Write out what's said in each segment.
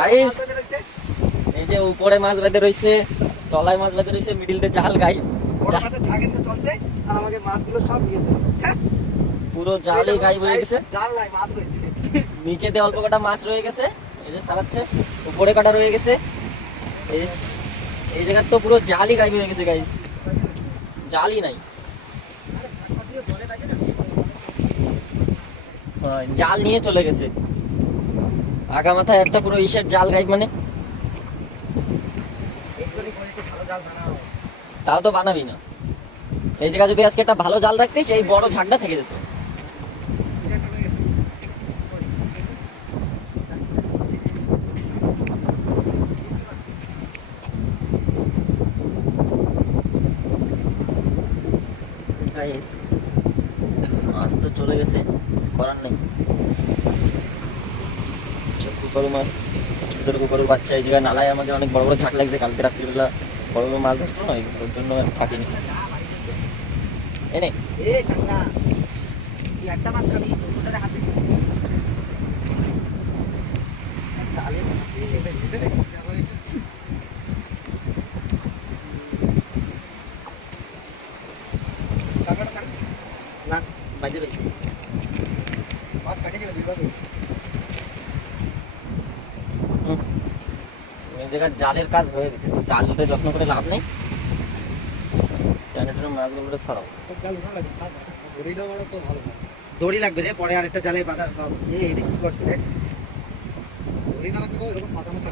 Guys এই যে উপরে মাছ বেঁধে রয়েছে তলায় মাছ বেঁধে রয়েছে মিডিলতে জাল গাই। চলছে আর আমাকে মাছগুলো সব আচ্ছা পুরো জালই গাই হয়ে গেছে। জাল নাই মাছ রয়েছে। নিচেতে অল্প কটা মাছ রয়ে গেছে। এই যে সারাচ্ছে উপরে কাটা রয়ে গেছে। এই এই জায়গার তো পুরো জালই গাইব হয়ে গেছে গাইস জালই নাই। হ্যাঁ, জাল নিয়ে চলে গেছে। আগা মাথায় একটা পুরো ইসের জাল গাই মানে। তাও তো বানাবি না। এই জায়গা যদি আজকে একটা ভালো জাল রাখতিস, এই বড় ঝাঁকটা থেকে যেত। তো চলে গেছে, করার নেই। কুকারু মাছ, ছোট কুকারু বাচ্চা এই জায়গায় নালায় আমাদের অনেক বড় বড় ঝাঁক লাগছে। কালকে রাত্রিবেলা বড় বড় মাছ ধরছিল না? ওর জন্য থাকিনি। এনে না। বাইরে রয়েছে। মাছ কাটে যাবে দিবা হুম। এই জায়গায় জালের কাজ হয়ে গেছে। তো জালটা যত্ন করে লাভ নেই। টানে টানে মাছগুলো ছাড়াও। জাল ভালো লাগে দড়িটা বড় তো ভালো দড়ি লাগবে রে পরে আরেকটা জালে বাঁধা এ এটা কি করছিস রে? দড়ি না লাগবে এরকম মাথা মাথা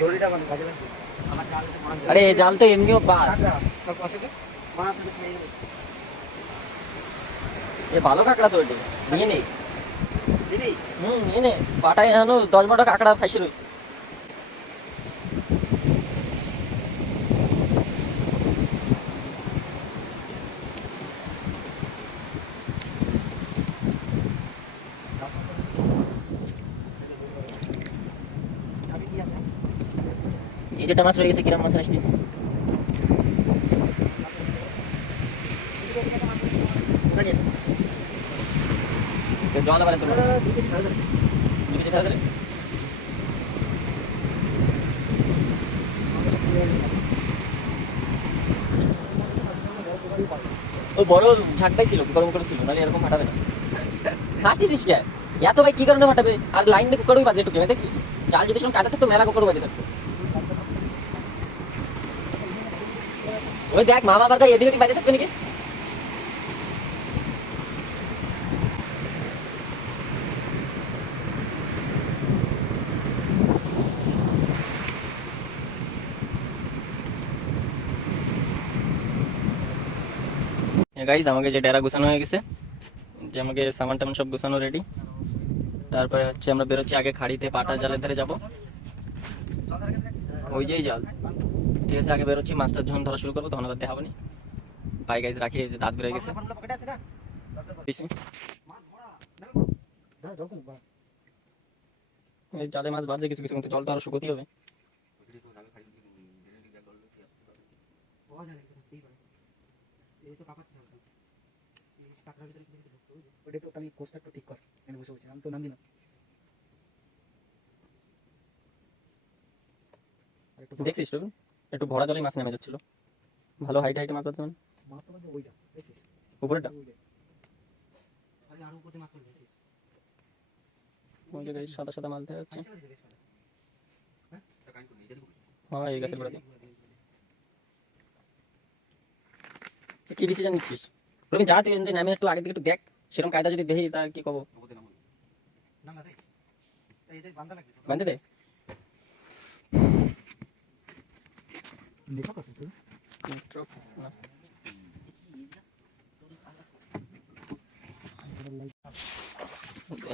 দড়িটা বাঁধা কাজে লাগবে আরে জাল তো এমনিও পার এ ভালো কাঁকড়া তো নিয়ে নে। দিদি। হুম নিয়ে নে। পাটায় দশ বারোটা কাঁকড়া ফাঁসি রয়েছে আমি কি আছে এই যেটা মাছ রয়ে গেছে কিরম মাছ আসবি? ছিল গরম করে ছিল, নাহলে এরকম ফাটাবে না। কে? এত ভাই কি কারণে ফাটাবে? আর লাইন দিয়ে কুকারই বাজে জমে দেখছিস? জাল যদি শুনুন কাদা থাকতো, মেলা কুকারও বাজে থাকতো। ওই দেখ, মা বাবার এদিক ওদিক থাকবে নাকি? গাইজ আমাকে যে ডেরা গুছানো হয়ে গেছে, যে আমাকে সামান টামান সব গোছানো রেডি তারপরে হচ্ছে আমরা বেরোচ্ছি আগে খাড়িতে, পাটা জালের ধারে যাব। ওই যেই জাল। ঠিক আছে, আগে বেরোচ্ছি মাছটা যখন ধরা শুরু করব তখন আবার দেখাবো নি। বাই গাইজ রাখি দাঁত বেরোয় গেছে। জালে মাছ বাজে, কিছু কিছু কিন্তু জল তো আরও শুকোতে হবে। দেখছিস একটু ভরা জলে মাছ নেমে যাচ্ছিল। ভালো হাইট হাইটে মাছ পাচ্ছে উপরেটা সাদা সাদা হ্যাঁ কি নিচ্ছিস? নামে একটু থেকে একটু দেখ, সেরকম কায়দা যদি দেখি তা কি কব বান্ধে দে। দেখো কত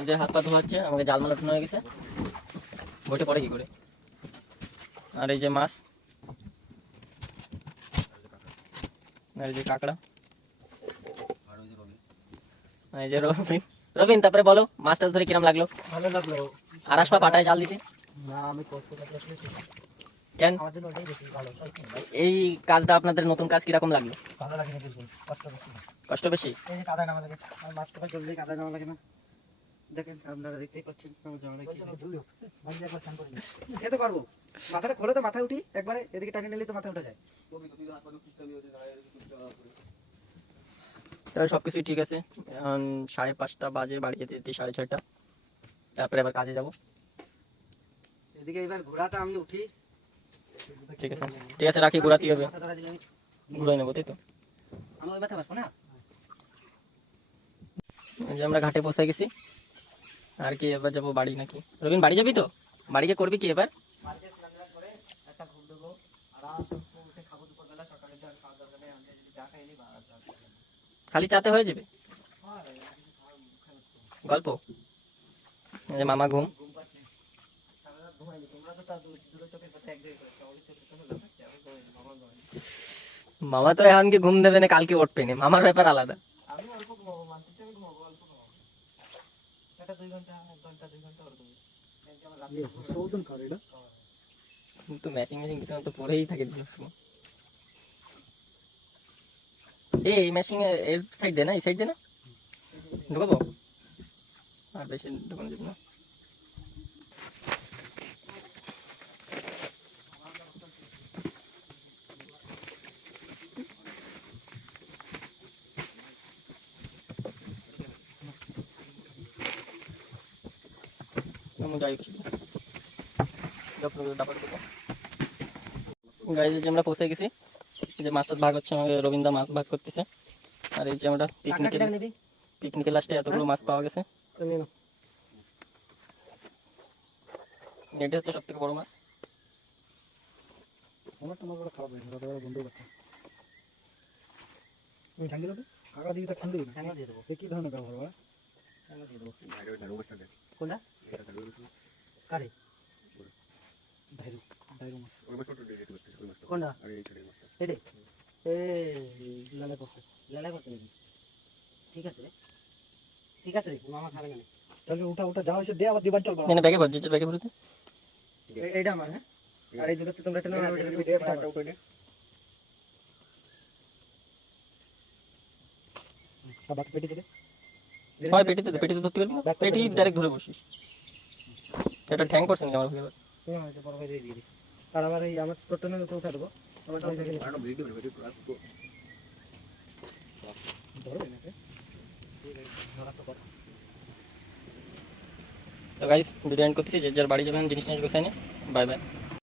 যে হাত পা ধোয়াচ্ছে আমাকে জাল মালা হয়ে গেছে বইটা পড়ে কি করে আর এই যে মাছ আর এই যে কাঁকড়া এই যে রবিন রবিন তারপরে বলো. মাছটা ধরে কিরম লাগল? ভালো লাগল। আর আসপা পাটায় জাল দিতে? না আমি কষ্ট কেন? এই কাজটা আপনাদের নতুন কাজ কীরকম লাগল? ভালো লাগে না কিছু কষ্ট বেশি। কষ্ট বেশি? এই যে কাদায় নামা লাগে আর মাছ তো জলদি কাদায় নামা লাগে না? দেখেন আপনারা দেখতেই পাচ্ছেন আমার জামাটা কি বাড়িতে একবার স্নান করে সে তো পারব মাথাটা খোলো তো মাথায় উঠি একবারে এদিকে টানিয়ে নিলে তো মাথা উঠে যায়। তাহলে সব কিছুই ঠিক আছে। সাড়ে পাঁচটা বাজে বাড়ি যেতে যেতে সাড়ে ছয়টা। তারপরে আবার কাজে যাব। এদিকে এবার ঘোড়াটা আমি উঠি ঠিক আছে ঠিক আছে রাখি ঘোরাতেই হবে। ঘুরাই নেব তাই তো? যে আমরা ঘাটে বসে গেছি। আর কি এবার যাব বাড়ি নাকি? রবিন বাড়ি যাবি তো? বাড়িকে করবি কি এবার? বাড়িতে স্নান টান করে মামা ঘুম। মামা তো এখন কি ঘুম দেবে না কালকে উঠবে না। মামার ব্যাপার আলাদা। আমি অল্প ঘুমাবো, মাসিতে আমি ঘুমাবো, অল্প ঘুমাবো। একটা দুই ঘণ্টা, এক ঘণ্টা, দুই ঘণ্টা ওরকম। এই যে আমার রাতে তো ম্যাচিং ম্যাচিং কিছু তো পরেই থাকে এই এই ম্যাচিং এর সাইড দে না এই সাইড দে না। ঢুকাবো? আর বেশি ঢুকানো যাবে না। আমি যাই কিছু গাইজ যে আমরা পৌঁছে গেছি যে মাছটার ভাগ হচ্ছে আমাকে রবীন্দ্র মাছ ভাগ করতেছে। আর এই যে আমরা নিবি? পিকনিকের লাস্টে এতগুলো মাছ পাওয়া গেছে। এটা হচ্ছে সব থেকে বড় মাছ। আমার তোমার বড় খারাপ হয়ে গেল বন্ধু বাচ্চা তুমি ঠান্ডি দেবে কাকা দিকে ঠান্ডি ঠান্ডা দিয়ে দেবো। কি ধরনের ব্যবহার ওরা ঠান্ডা দিয়ে দেবো। কোনটা? কারে? ধাইরু ধাইরু মাছ কোনটা? এটে এ লালা করছে। লালা করছে নাকি? ঠিক আছে রে। ঠিক আছে রে মামা খাবে না তাহলে ওটা ওটা যা হয়েছে দিয়ে আবার দিবার চল না ব্যাগে ভর দিচ্ছে ব্যাগে ভরতে এ- এইটা আমার হ্যাঁ? আর এই দুটোতে তোমরা টেনে নাও, উঠে বাকি পেটি দিলে। হয় পেটিতে দে, পেটিতে ধরতে পারবি না? পেটি ডাইরেক্ট ধরে বসিস। এটা ঠ্যাং করছে নাকি আমার ভাই আর আমার এই আমার টোটো তো উঠা দেবো। তো গাইস ভিডিও এন্ড করতেছি যে যার বাড়ি যাবেন জিনিস টিনিস গোছাই নে বাই বাই